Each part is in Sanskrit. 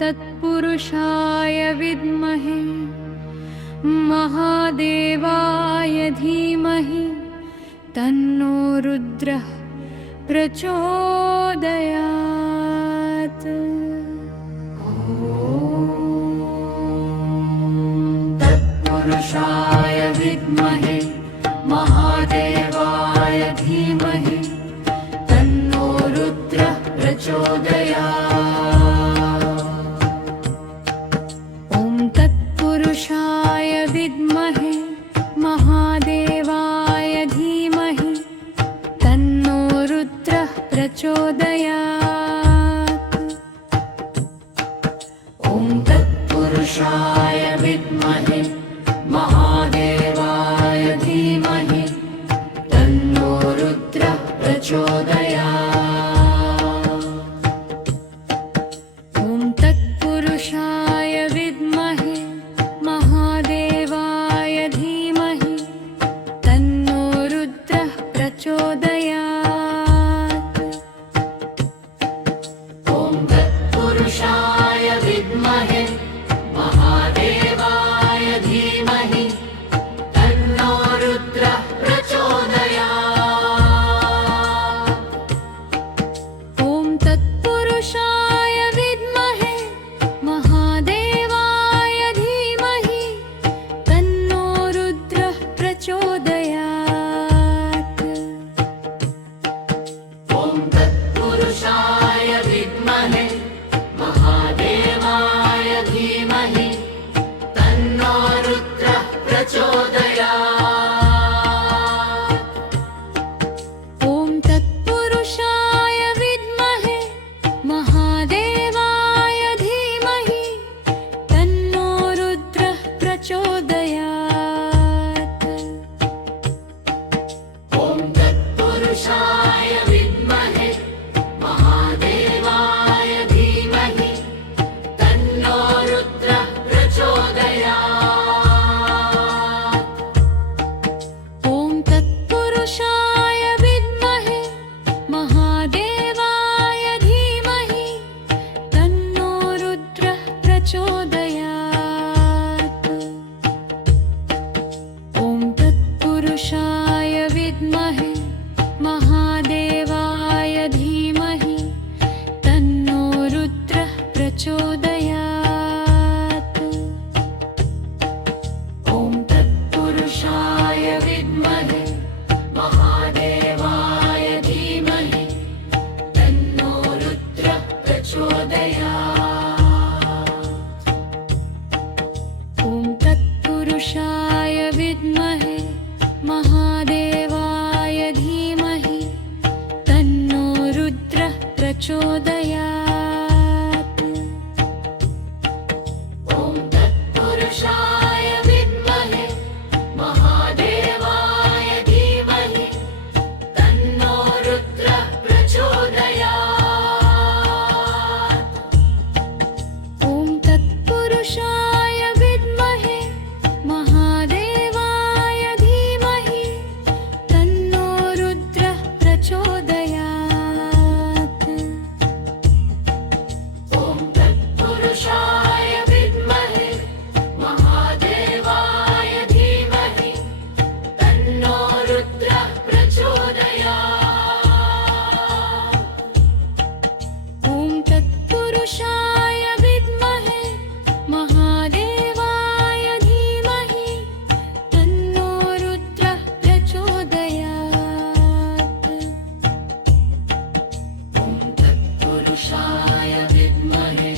तत्पुरुषाय विद्महे महादेवाय धीमहि तन्नो रुद्रः प्रचोदयात्। तत्पुरुषाय विद्महे महादेवाय धीमहि तन्नो रुद्रः प्रचोदयात्। ॐ तत्पुरुषाय विद्महे महादेवाय धीमहि तन्नो रुद्रः प्रचोदयात्। ॐ तत्पुरुषाय विद्महे महादेवाय धीमहि तन्नो रुद्रः प्रचोदयात्। ॐ तत्पुरुषाय विद्महे महादेवाय धीमहि तन्नो रुद्रः प्रचोदयात्। ॐ तत्पुरुषाय विद्महे महादेवाय धीमहि तन्नो रुद्रः प्रचोदयात्। ॐ तत्पुरुषाय विद्महे महादेवाय धीमहि तन्नो रुद्रः प्रचोदयात्। ॐ तत्पुरुषाय विद्महे महादेवाय धीमहि तन्नो रुद्रः प्रचोदयात्। ॐ तत्पुरुषाय विद्महे महादेवाय धीमहि तन्नो रुद्रः प्रचोदयात्। ॐ तत्पुरुषाय विद्महे महादेवाय धीमहि तन्नो रुद्रः प्रचोदयात्। ॐ तत्पुरुषाय विद्महे महादेवाय धीमहि तन्नो रुद्रः प्रचोदयात्। ॐ तत्पुरुषाय विद्महे महादेवाय धीमहि तन्नो रुद्रः प्रचोदयात्। ॐ तत्पुरुषाय विद्महे महादेवाय धीमहि तन्नो रुद्रः प्रचोदयात्। ॐ तत्पुरुषाय विद्महे महादेवाय धीमहि तन्नो रुद्रः प्रचोदयात्। ॐ तत्पुरुषाय विद्महे महादेवाय धीमहि तन्नो रुद्रः प्रचोदयात्। ॐ तत्पुरुषाय विद्महे महादेवाय धीमहि तन्नो रुद्रः प्रचोदयात्। ॐ तत्पुरुषाय विद्महे महादेवाय धीमहि तन्नो रुद्रः प्रचोदयात्। ॐ तत्पुरुषाय विद्महे महादेवाय धीमहि तन्नो रुद्रः प्रचोदयात्। ॐ तत्पुरुषाय विद्महे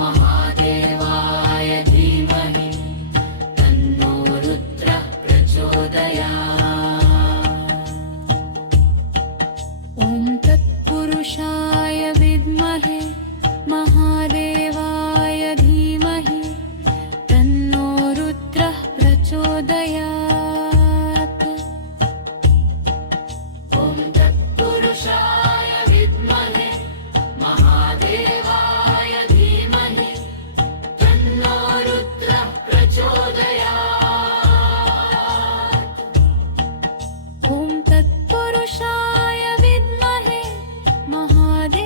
महादेवाय धीमहि तन्नो रुद्रः प्रचोदयात्। ॐ तत्पुरुषाय विद्महे महादेवाय धीमहि तन्नो रुद्रः प्रचोदयात्। ॐ तत्पुरुषाय विद्महे महादेवाय धीमहि तन्नो रुद्रः प्रचोदयात्। ॐ तत्पुरुषाय विद्महे महादेवाय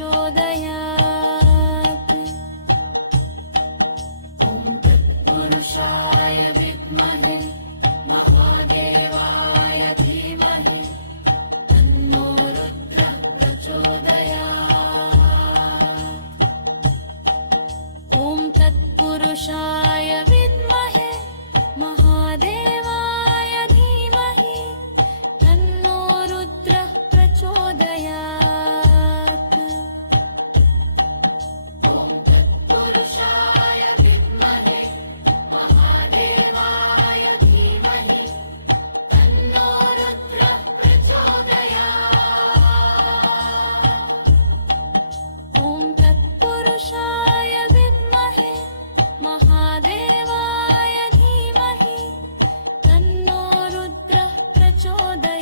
प्रचोदयात् ॐ तत्पुरुषाय विद्महे महादेवाय धीमहि तन्नो रुद्रः प्रचोदयात् ॐ तत्पुरुषाय विद्महे महादेवाय धीमहि तन्नो रुद्रः प्रचोदयात् ॐ तत्पुरुषाय विद्महे महादेवाय धीमहि तन्नो रुद्रः प्रचोदयात् ॐ तत्पुरुषाय विद्महे महादेवाय धीमहि तन्नो रुद्रः प्रचोदयात्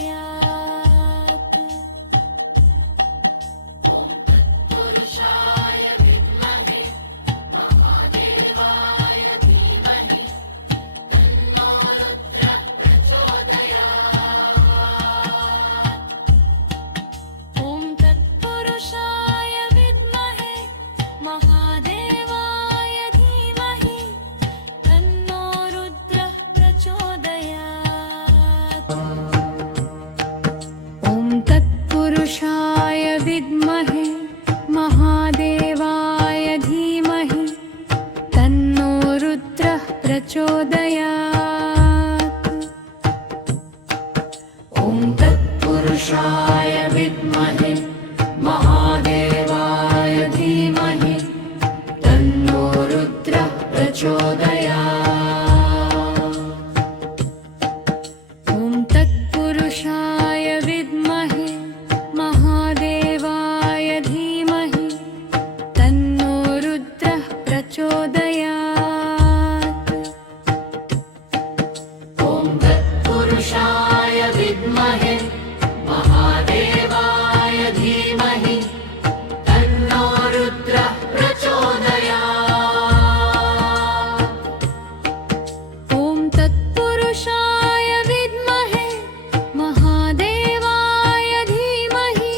ॐ तत्पुरुषाय विद्महे महादेवाय धीमहि तन्नो रुद्रः प्रचोदयात् ॐ तत्पुरुषाय विद्महे महादेवाय धीमहि तन्नो रुद्रः प्रचोदयात् ॐ तत्पुरुषाय विद्महे महादेवाय धीमहि तन्नो रुद्रः प्रचोदयात् ॐ तत्पुरुषाय विद्महे महादेवाय धीमहि तन्नो रुद्रः प्रचोदयात् ॐ तत्पुरुषाय विद्महे महादेवाय धीमहि तन्नो रुद्रः प्रचोदयात् ॐ तत्पुरुषाय विद्महे महादेवाय धीमहि तन्नो रुद्रः प्रचोदयात् ॐ तत्पुरुषाय विद्महे महादेवाय धीमहि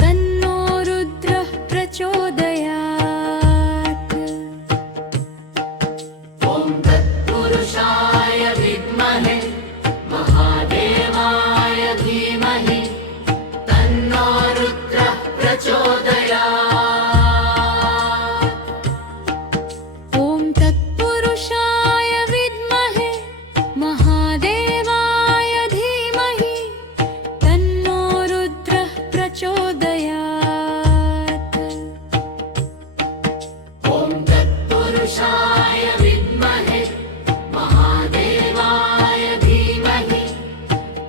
तन्नो रुद्रः प्रचोदयात् ॐ तत्पुरुषाय विद्महे महादेवाय धीमहि तन्नो रुद्रः प्रचोदयात् ॐ तत्पुरुषाय विद्महे महादेवाय धीमहि तन्नो रुद्रः प्रचोदयात् ॐ तत्पुरुषाय विद्महे महादेवाय धीमहि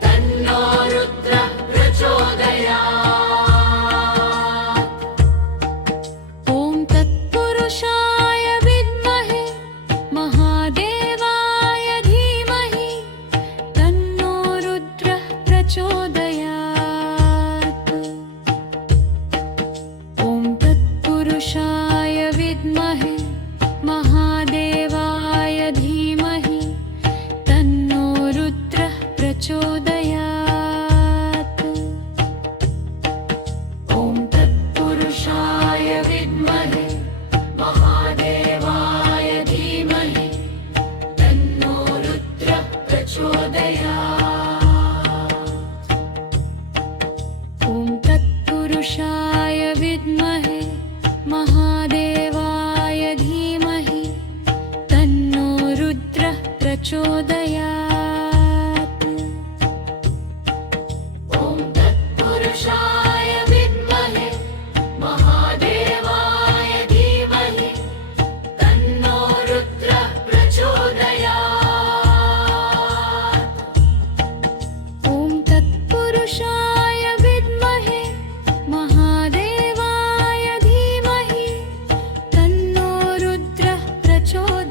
तन्नो रुद्रः प्रचोदयात् ॐ तत्पुरुषाय विद्महे महादेवाय धीमहि तन्नो रुद्रः प्रचोदयात् ॐ तत्पुरुषाय विद्महे महादेवाय धीमहि तन्नो रुद्रः प्रचोदयात् ॐ तत्पुरुषाय विद्महे महादेवाय धीमहि तन्नो रुद्रः प्रचोदयात् ॐ तत्पुरुषाय विद्महे महादेवाय धीमहि तन्नो रुद्रः प्रचोदयात् ॐ तत्पुरुषाय विद्महे महादेवाय धीमहि तन्नो रुद्रः प्रचोदयात् ॐ तत्पुरुषाय विद्महे महादेवाय धीमहि तन्नो रुद्रः प्रचोदयात्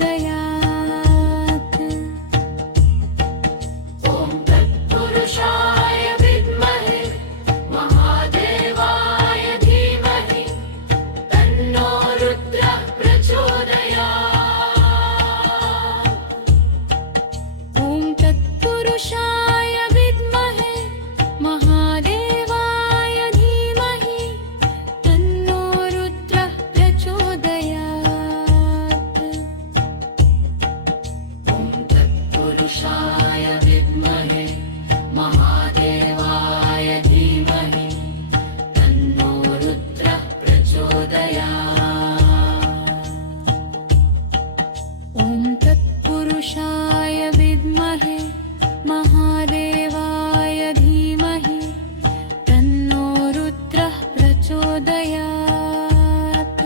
प्रचोदयात्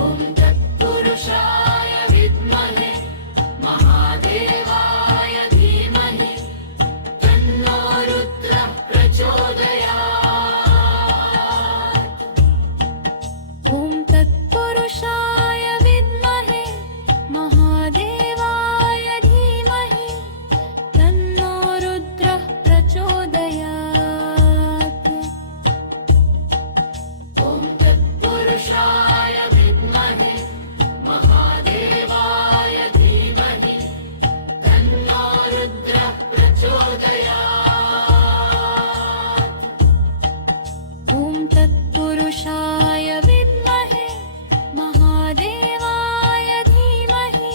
ॐ तत्पुरुषाय विद्महे महादेवाय धीमहि तन्नो रुद्रः प्रचोदयात् ॐ तत्पुरुषाय विद्महे महादेवाय धीमहि तन्नो रुद्रः प्रचोदयात् ॐ तत्पुरुषाय विद्महे महादेवाय धीमहि तन्नो रुद्रः प्रचोदयात् ॐ तत्पुरुषाय विद्महे महादेवाय धीमहि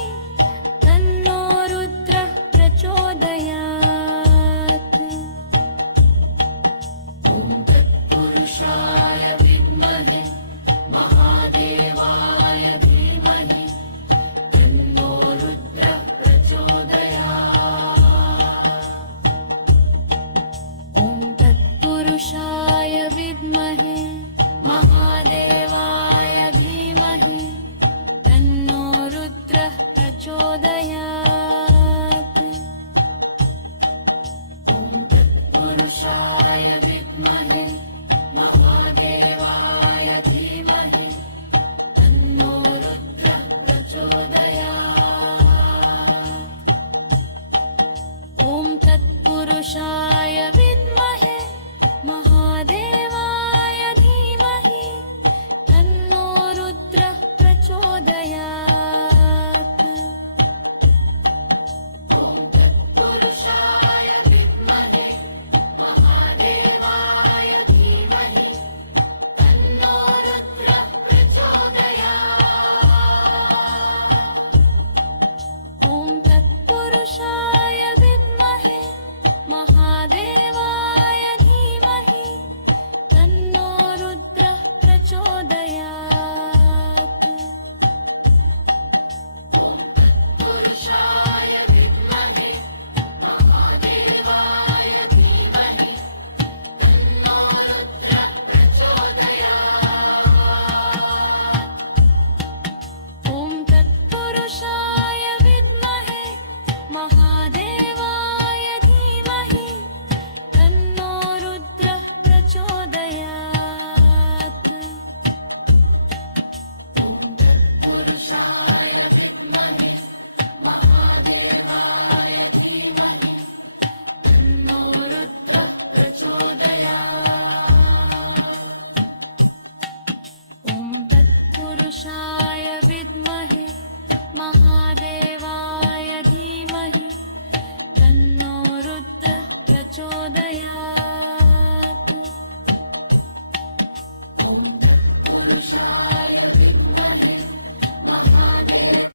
तन्नो रुद्रः प्रचोदयात् ॐ तत्पुरुषाय विद्महे महादेवाय